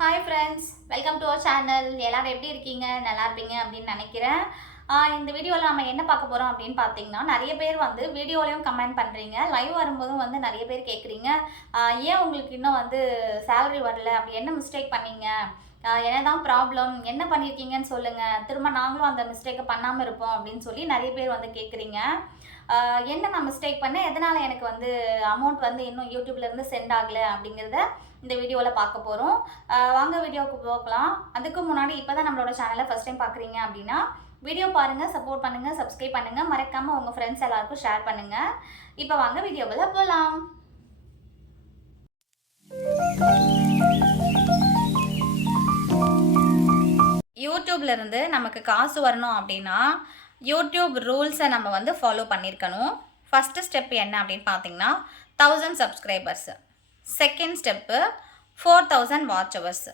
Hi friends, welcome to our channel. எல்லாரும் எப்படி இருக்கீங்க? நல்லா இருப்பீங்க அப்படின்னு நினைக்கிறேன். இந்த வீடியோவில் நம்ம என்ன பார்க்க போகிறோம் அப்படின்னு பார்த்தீங்கன்னா, நிறைய பேர் வந்து வீடியோலையும் கமெண்ட் பண்ணுறீங்க, லைவ் வரும்போதும் வந்து நிறைய பேர் கேட்குறீங்க, ஏன் உங்களுக்கு இன்னும் வந்து சேலரி வரல, அப்படி என்ன மிஸ்டேக் பண்ணீங்க, என்னதான் ப்ராப்ளம், என்ன பண்ணியிருக்கீங்கன்னு சொல்லுங்கள், திரும்ப நாங்களும் அந்த மிஸ்டேக்கை பண்ணாமல் இருப்போம் அப்படின்னு சொல்லி நிறைய பேர் வந்து கேட்குறீங்க. என்ன நான் மிஸ்டேக் பண்ணேன், எதனால் எனக்கு வந்து அமௌண்ட் வந்து இன்னும் யூடியூப்லேருந்து சென்ட் ஆகலை அப்படிங்கிறத இந்த வீடியோவில் பார்க்க போகிறோம். வாங்க வீடியோவுக்கு போகலாம். அதுக்கு முன்னாடி இப்போ தான் நம்மளோட சேனலை ஃபஸ்ட் டைம் பார்க்குறீங்க அப்படின்னா வீடியோ பாருங்கள், சப்போர்ட் பண்ணுங்கள், சப்ஸ்கிரைப் பண்ணுங்கள், மறக்காமல் உங்கள் ஃப்ரெண்ட்ஸ் எல்லாருக்கும் ஷேர் பண்ணுங்கள். இப்போ வாங்க வீடியோக்குள்ள போகலாம். யூடியூப்லேருந்து நமக்கு காசு வரணும் அப்படின்னா யூடியூப் ரூல்ஸை நம்ம வந்து ஃபாலோ பண்ணியிருக்கணும். ஃபஸ்ட்டு ஸ்டெப் என்ன அப்படின்னு பார்த்தீங்கன்னா 1000 subscribers. Second step 4000 watch hours.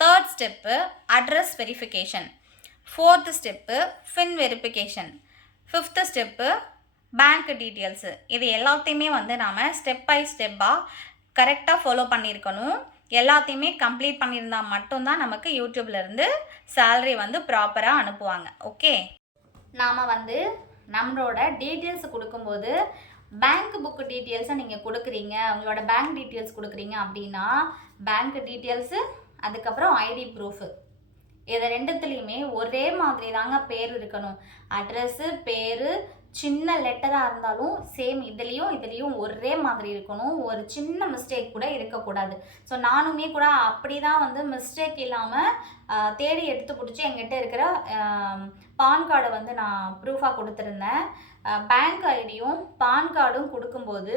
Third step address verification. Fourth step fin verification. Fifth step bank details. இது எல்லாத்தையுமே வந்து நாம் ஸ்டெப் பை ஸ்டெப்பாக கரெக்டாக ஃபாலோ பண்ணியிருக்கணும். எல்லாத்தையுமே கம்ப்ளீட் பண்ணியிருந்தால் மட்டும்தான் நமக்கு யூடியூப்லேருந்து சேலரி வந்து ப்ராப்பராக அனுப்புவாங்க. ஓகே, நாம் வந்து நம்மளோட டீட்டெயில்ஸ் கொடுக்கும்போது பேங்க் புக்கு டீட்டெயில்ஸை நீங்கள் கொடுக்குறீங்க, உங்களோட பேங்க் டீட்டெயில்ஸ் கொடுக்குறீங்க அப்படின்னா பேங்க் டீட்டெயில்ஸு, அதுக்கப்புறம் ஐடி ப்ரூஃபு, இதை ரெண்டுத்துலேயுமே ஒரே மாதிரி தாங்க பேர் இருக்கணும். அட்ரஸ்ஸு, பேர் சின்ன லெட்டராக இருந்தாலும் சேம் இதுலேயும் ஒரே மாதிரி இருக்கணும். ஒரு சின்ன மிஸ்டேக் கூட இருக்கக்கூடாது. ஸோ நானுமே கூட அப்படி தான் வந்து மிஸ்டேக் இல்லாமல் தேடி எடுத்து பிடிச்சி என்கிட்ட இருக்கிற பான் கார்டை வந்து நான் ப்ரூஃபாக கொடுத்துருந்தேன். பேங்க் ஐடியும் பான் கார்டும் கொடுக்கும்போது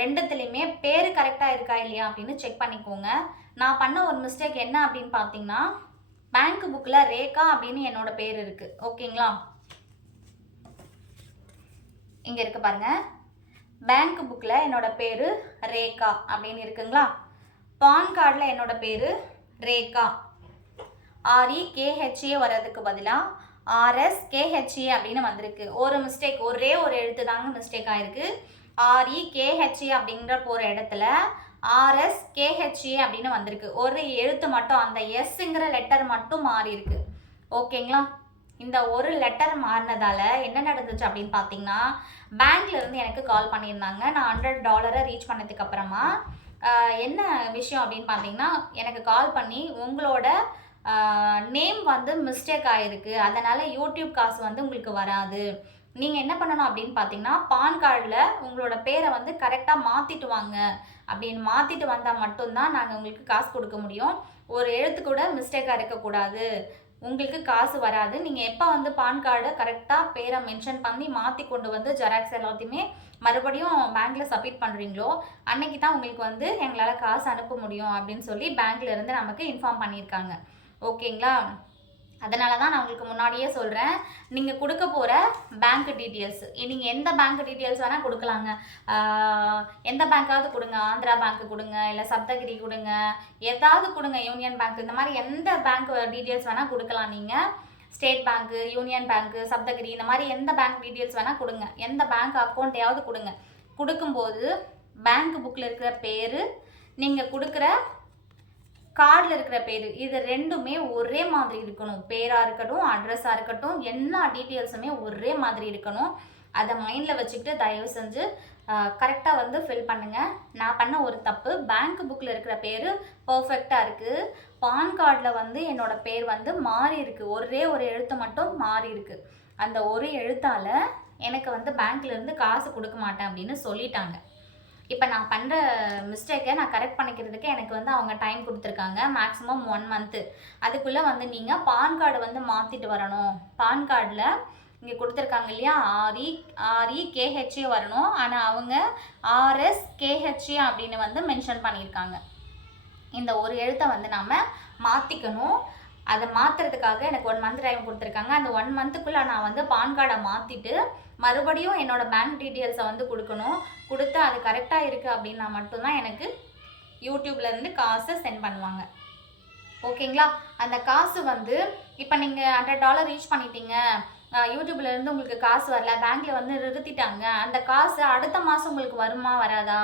ரெண்டுத்துலேயுமே பேர் கரெக்டாக இருக்கா இல்லையா அப்படின்னு செக் பண்ணிக்கோங்க. நான் பண்ண ஒரு மிஸ்டேக் என்ன அப்படின்னு பார்த்தீங்கன்னா, பேங்க் புக்கில் ரேகா அப்படின்னு என்னோட பேர் இருக்குது. ஓகேங்களா, இங்கே இருக்கு பாருங்க, பேங்க் புக்கில் என்னோட பேர் ரேகா அப்படின்னு இருக்குங்களா. பான் கார்டில் என்னோட பேர் ரேகா, REKHA வர்றதுக்கு பதிலாக RSKHA அப்படின்னு வந்திருக்கு. ஒரு மிஸ்டேக், ஒரே ஒரு எழுத்து தாங்க மிஸ்டேக் ஆயிருக்கு. REKHA அப்படிங்கிற போகிற இடத்துல RSKHA அப்படின்னு வந்திருக்கு. ஒரு எழுத்து மட்டும், அந்த எஸ்ங்கிற லெட்டர் மட்டும் மாறி இருக்கு. ஓகேங்களா, இந்த ஒரு லெட்டர் மாறினதால என்ன நடந்துச்சு அப்படின்னு பார்த்தீங்கன்னா, பேங்க்லேருந்து எனக்கு கால் பண்ணியிருந்தாங்க. நான் $100 ரீச் பண்ணதுக்கு அப்புறமா என்ன விஷயம் அப்படின்னு பார்த்தீங்கன்னா, எனக்கு கால் பண்ணி உங்களோட நேம் வந்து மிஸ்டேக் ஆகிருக்கு, அதனால் யூடியூப் காசு வந்து உங்களுக்கு வராது, நீங்கள் என்ன பண்ணணும் அப்படின்னு பார்த்தீங்கன்னா, பான் கார்டில் உங்களோட பேரை வந்து கரெக்டாக மாற்றிட்டு வாங்க, அப்படின்னு மாற்றிட்டு வந்தால் மட்டும்தான் நாங்கள் உங்களுக்கு காசு கொடுக்க முடியும். ஒரு எழுத்து கூட மிஸ்டேக்காக இருக்கக்கூடாது, உங்களுக்கு காசு வராது. நீங்கள் எப்போ வந்து பான் கார்டை கரெக்டாக பேரை மென்ஷன் பண்ணி மாற்றி கொண்டு வந்து ஜெராக்ஸ் எல்லாத்தையுமே மறுபடியும் பேங்க்கில் சப்மிட் பண்ணுறீங்களோ அன்னைக்கு தான் உங்களுக்கு வந்து எங்களால் காசு அனுப்ப முடியும் அப்படின்னு சொல்லி பேங்க்லேருந்து நமக்கு இன்ஃபார்ம் பண்ணியிருக்காங்க. ஓகேங்களா, அதனால தான் நான் உங்களுக்கு முன்னாடியே சொல்கிறேன், நீங்கள் கொடுக்க போகிற பேங்க் டீட்டெயில்ஸ், நீங்கள் எந்த பேங்க் டீட்டெயில்ஸ் வேணால் கொடுக்கலாங்க. எந்த பேங்க்காவது கொடுங்க, ஆந்திரா பேங்க்கு கொடுங்க, இல்லை சப்தகிரி கொடுங்க, ஏதாவது கொடுங்க, யூனியன் பேங்க், இந்த மாதிரி எந்த பேங்க் டீட்டெயில்ஸ் வேணால் கொடுக்கலாம். நீங்கள் ஸ்டேட் பேங்க்கு, யூனியன் பேங்க்கு, சப்தகிரி, இந்த மாதிரி எந்த பேங்க் டீட்டெயில்ஸ் வேணால் கொடுங்க. எந்த பேங்க் அக்கௌண்ட்டையாவது கொடுங்க. கொடுக்கும்போது பேங்க் புக்கில் இருக்கிற பேர், நீங்கள் கொடுக்குற கார்டில் இருக்கிற பேர், இது ரெண்டுமே ஒரே மாதிரி இருக்கணும். பேராக இருக்கட்டும், அட்ரஸாக இருக்கட்டும், எல்லா டீட்டெயில்ஸுமே ஒரே மாதிரி இருக்கணும். அதை மைண்டில் வச்சுக்கிட்டு தயவு செஞ்சு கரெக்டாக வந்து ஃபில் பண்ணுங்கள். நான் பண்ண ஒரு தப்பு, பேங்க் புக்கில் இருக்கிற பேர் பர்ஃபெக்டாக இருக்குது, பான் கார்டில் வந்து என்னோடய பேர் வந்து மாறி இருக்குது, ஒரே ஒரு எழுத்து மட்டும் மாறி இருக்குது. அந்த ஒரு எழுத்தால் எனக்கு வந்து பேங்க்லேருந்து காசு கொடுக்க மாட்டேன் அப்படின்னு சொல்லிட்டாங்க. இப்போ நான் பண்ணுற மிஸ்டேக்கை நான் கரெக்ட் பண்ணிக்கிறதுக்கு எனக்கு வந்து அவங்க டைம் கொடுத்துருக்காங்க, மேக்ஸிமம் 1 மந்த்து. அதுக்குள்ளே வந்து நீங்கள் பான் கார்டு வந்து மாற்றிட்டு வரணும். பான் கார்டில் இங்கே கொடுத்துருக்காங்க இல்லையா, REKHA வரணும், ஆனால் அவங்க RSKHA அப்படின்னு வந்து மென்ஷன் பண்ணியிருக்காங்க. இந்த ஒரு எழுத்தை வந்து நாம் மாற்றிக்கணும். அதை மாற்றுறதுக்காக எனக்கு 1 மந்த் டைம் கொடுத்துருக்காங்க. அந்த 1 மந்த்துக்குள்ளே நான் வந்து பான் கார்டை மாற்றிட்டு மறுபடியும் என்னோடய பேங்க் டீட்டெயில்ஸை வந்து கொடுக்கணும். கொடுத்து அது கரெக்டாக இருக்குது அப்படின்னா மட்டும்தான் எனக்கு யூடியூப்லேருந்து காசை சென்ட் பண்ணுவாங்க. ஓகேங்களா, அந்த காசு வந்து இப்போ நீங்கள் $100 ரீச் பண்ணிட்டீங்க, யூடியூப்லேருந்து உங்களுக்கு காசு வரல, பேங்க்கில் வந்து நிறுத்திட்டாங்க, அந்த காசு அடுத்த மாதம் உங்களுக்கு வருமா வராதா,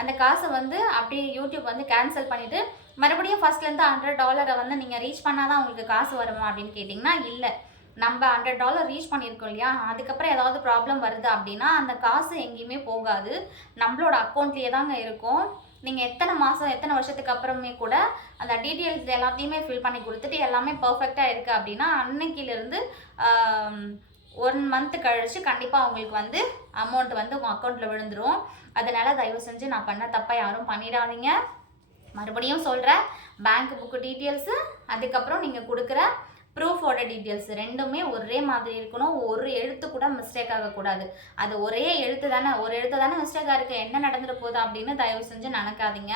அந்த காசை வந்து அப்படியே யூடியூப் வந்து கேன்சல் பண்ணிவிட்டு மறுபடியும் ஃபர்ஸ்ட்லேருந்து $100 வந்து நீங்கள் ரீச் பண்ணால் தான் உங்களுக்கு காசு வருமா அப்படின்னு கேட்டிங்கன்னா இல்லை. நம்ம $100 ரீச் பண்ணியிருக்கோம் இல்லையா, அதுக்கப்புறம் ஏதாவது ப்ராப்ளம் வருது அப்படின்னா அந்த காசு எங்கேயுமே போகாது, நம்மளோட அக்கௌண்ட்லேயே தாங்க இருக்கும். நீங்கள் எத்தனை மாதம் எத்தனை வருஷத்துக்கு அப்புறமே கூட அந்த டீட்டெயில்ஸ் எல்லாத்தையுமே ஃபில் பண்ணி கொடுத்துட்டு எல்லாமே பர்ஃபெக்டாக இருக்குது அப்படின்னா அன்னைக்கிலேருந்து 1 மந்த் கழிச்சு கண்டிப்பாக உங்களுக்கு வந்து அமௌண்ட் வந்து உங்கள் அக்கௌண்ட்டில் விழுந்துடும். அதனால் தயவு செஞ்சு நான் பண்ண தப்பை யாரும் பண்ணிடாதீங்க. மறுபடியும் சொல்கிறேன், பேங்க் புக்கு டீட்டெயில்ஸு, அதுக்கப்புறம் நீங்கள் கொடுக்குற ப்ரூஃபோட டீட்டெயில்ஸ் ரெண்டுமே ஒரே மாதிரி இருக்கணும். ஒரு எழுத்து கூட மிஸ்டேக் ஆகக்கூடாது. அது ஒரே எழுத்து தானே, ஒரு எழுத்து தானே மிஸ்டேக்காக இருக்குது, என்ன நடந்துட்டு போகுது அப்படின்னு தயவு செஞ்சு நினைக்காதீங்க.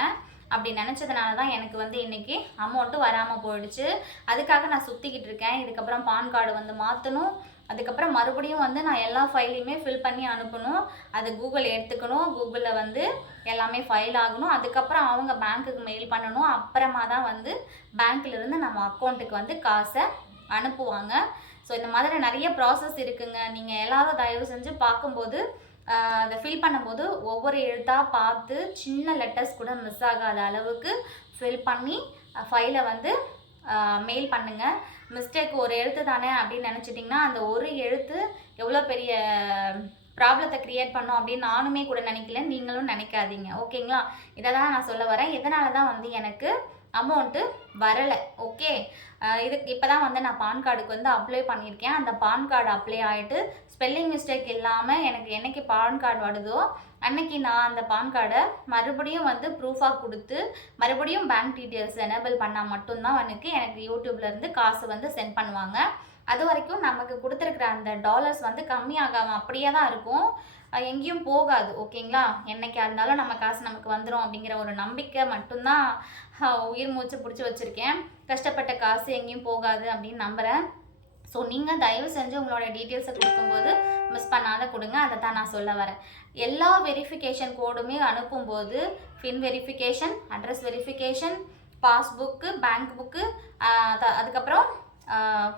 அப்படி நினச்சதுனால தான் எனக்கு வந்து இன்றைக்கி அமௌண்ட்டு வராமல் போயிடுச்சு. அதுக்காக நான் சுற்றிக்கிட்டு இருக்கேன். இதுக்கப்புறம் பான் கார்டு வந்து மாற்றணும். அதுக்கப்புறம் மறுபடியும் வந்து நான் எல்லா ஃபைலையுமே ஃபில் பண்ணி அனுப்பணும். அது கூகுள் எடுத்துக்கணும். கூகுளில் வந்து எல்லாமே ஃபைல் ஆகணும். அதுக்கப்புறம் அவங்க பேங்க்குக்கு மெயில் பண்ணணும். அப்புறமா தான் வந்து பேங்க்லேருந்து நம்ம அக்கௌண்ட்டுக்கு வந்து காசை அனுப்புவாங்க. ஸோ இந்த மாதிரி நிறைய ப்ராசஸ் இருக்குங்க. நீங்கள் எல்லோரும் தயவு செஞ்சு பார்க்கும்போது அதை ஃபில் பண்ணும்போது ஒவ்வொரு எழுத்தாக பார்த்து சின்ன லெட்டர்ஸ் கூட மிஸ் ஆகாத அளவுக்கு ஃபில் பண்ணி ஃபைலை வந்து மெயில் பண்ணுங்கள். மிஸ்டேக் ஒரு எழுத்து தானே அப்படின்னு நினச்சிட்டிங்கன்னா அந்த ஒரு எழுத்து எவ்வளோ பெரிய ப்ராப்ளத்தை க்ரியேட் பண்ணோம் அப்படின்னு நானுமே கூட நினைக்கல, நீங்களும் நினைக்காதீங்க. ஓகேங்களா? இதை தான் நான் சொல்ல வரேன். இதனால தான் வந்து எனக்கு அமௌண்ட்டு வரலை. ஓகே, இதுக்கு இப்போ தான் வந்து நான் பான் கார்டுக்கு வந்து அப்ளை பண்ணியிருக்கேன். அந்த பான் கார்டு அப்ளை ஆகிட்டு ஸ்பெல்லிங் மிஸ்டேக் இல்லாமல் எனக்கு என்னைக்கு பான் கார்டு வருதோ அன்னைக்கு நான் அந்த பான் கார்டை மறுபடியும் வந்து ப்ரூஃபாக கொடுத்து மறுபடியும் பேங்க் டீட்டெயில்ஸ் எனேபிள் பண்ணால் மட்டும்தான் எனக்கு யூடியூப்லேருந்து காசு வந்து சென்ட் பண்ணுவாங்க. அது வரைக்கும் நமக்கு கொடுத்துருக்குற அந்த டாலர்ஸ் வந்து கம்மியாகாமல் அப்படியே தான் இருக்கும், எங்கேயும் போகாது. ஓகேங்களா? என்னைக்கா இருந்தாலும் நம்ம காசு நமக்கு வந்துடும் அப்படிங்கிற ஒரு நம்பிக்கை மட்டும்தான் உயிர் மூச்சு பிடிச்சி வச்சுருக்கேன். கஷ்டப்பட்ட காசு எங்கேயும் போகாது அப்படின்னு நம்புகிறேன். ஸோ நீங்கள் தயவு செஞ்சு உங்களோட டீட்டெயில்ஸை கொடுக்கும்போது மிஸ் பண்ணாத கொடுங்க. அதை தான் நான் சொல்ல வரேன். எல்லா வெரிஃபிகேஷன் கோடுமே அனுப்பும்போது fin verification, address verification, passbook, bank book, அதுக்கப்புறம்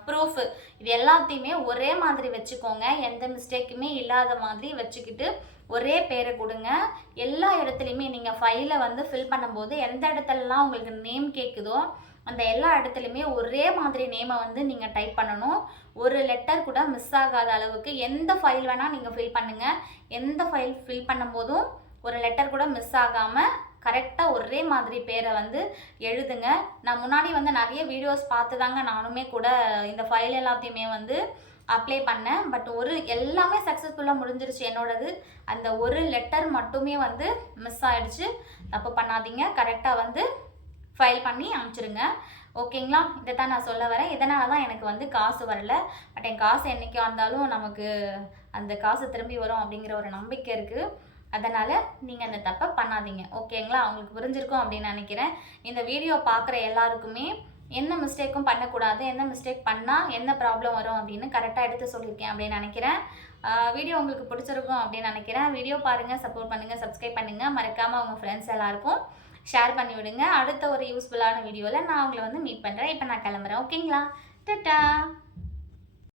ப்ரூஃபு, இது எல்லாத்தையுமே ஒரே மாதிரி வச்சுக்கோங்க. எந்த மிஸ்டேக்குமே இல்லாத மாதிரி வச்சுக்கிட்டு ஒரே பேரை கொடுங்க. எல்லா இடத்துலையுமே நீங்கள் ஃபைலை வந்து ஃபில் பண்ணும்போது எந்த இடத்துலலாம் உங்களுக்கு நேம் கேட்குதோ அந்த எல்லா இடத்துலையுமே ஒரே மாதிரி நேமை வந்து நீங்கள் டைப் பண்ணணும். ஒரு லெட்டர் கூட மிஸ் ஆகாத அளவுக்கு எந்த ஃபைல் வேணால் நீங்கள் ஃபில் பண்ணுங்கள். எந்த ஃபைல் ஃபில் பண்ணும்போதும் ஒரு லெட்டர் கூட மிஸ் ஆகாமல் கரெக்டாக ஒரே மாதிரி பேரை வந்து எழுதுங்க. நான் முன்னாடி வந்து நிறைய வீடியோஸ் பார்த்து தாங்க நானுமே கூட இந்த ஃபைல் எல்லாத்தையுமே வந்து அப்ளை பண்ணேன். பட் எல்லாமே சக்ஸஸ்ஃபுல்லாக முடிஞ்சிருச்சு என்னோடது. அந்த ஒரு லெட்டர் மட்டுமே வந்து மிஸ் ஆகிடுச்சு. தப்பு பண்ணாதீங்க, கரெக்டாக வந்து ஃபைல் பண்ணி அனுப்பிச்சிருங்க. ஓகேங்களா? இதை தான் நான் சொல்ல வரேன். இதனால தான் எனக்கு வந்து காசு வரல. பட் என் காசு என்றைக்கு வந்தாலும் நமக்கு அந்த காசு திரும்பி வரும் அப்படிங்கிற ஒரு நம்பிக்கை இருக்குது. அதனால் நீங்கள் அந்த தப்பை பண்ணாதீங்க. ஓகேங்களா? உங்களுக்கு புரிஞ்சிருக்கும் அப்படின்னு நினைக்கிறேன். இந்த வீடியோ பார்க்குற எல்லாருக்குமே எந்த மிஸ்டேக்கும் பண்ணக்கூடாது, எந்த மிஸ்டேக் பண்ணால் என்ன ப்ராப்ளம் வரும் அப்படின்னு கரெக்டாக எடுத்து சொல்லியிருக்கேன் அப்படின்னு நினைக்கிறேன். வீடியோ உங்களுக்கு பிடிச்சிருக்கும் அப்படின்னு நினைக்கிறேன். வீடியோ பாருங்கள், சப்போர்ட் பண்ணுங்கள், சப்ஸ்கிரைப் பண்ணுங்கள். மறக்காமல் உங்கள் ஃப்ரெண்ட்ஸ் எல்லாருக்கும் ஷேர் பண்ணி விடுங்க. அடுத்த ஒரு யூஸ்ஃபுல்லான வீடியோவில் நான் உங்களை வந்து மீட் பண்ணுறேன். இப்போ நான் கிளம்புறேன். ஓகேங்களா? டாடா.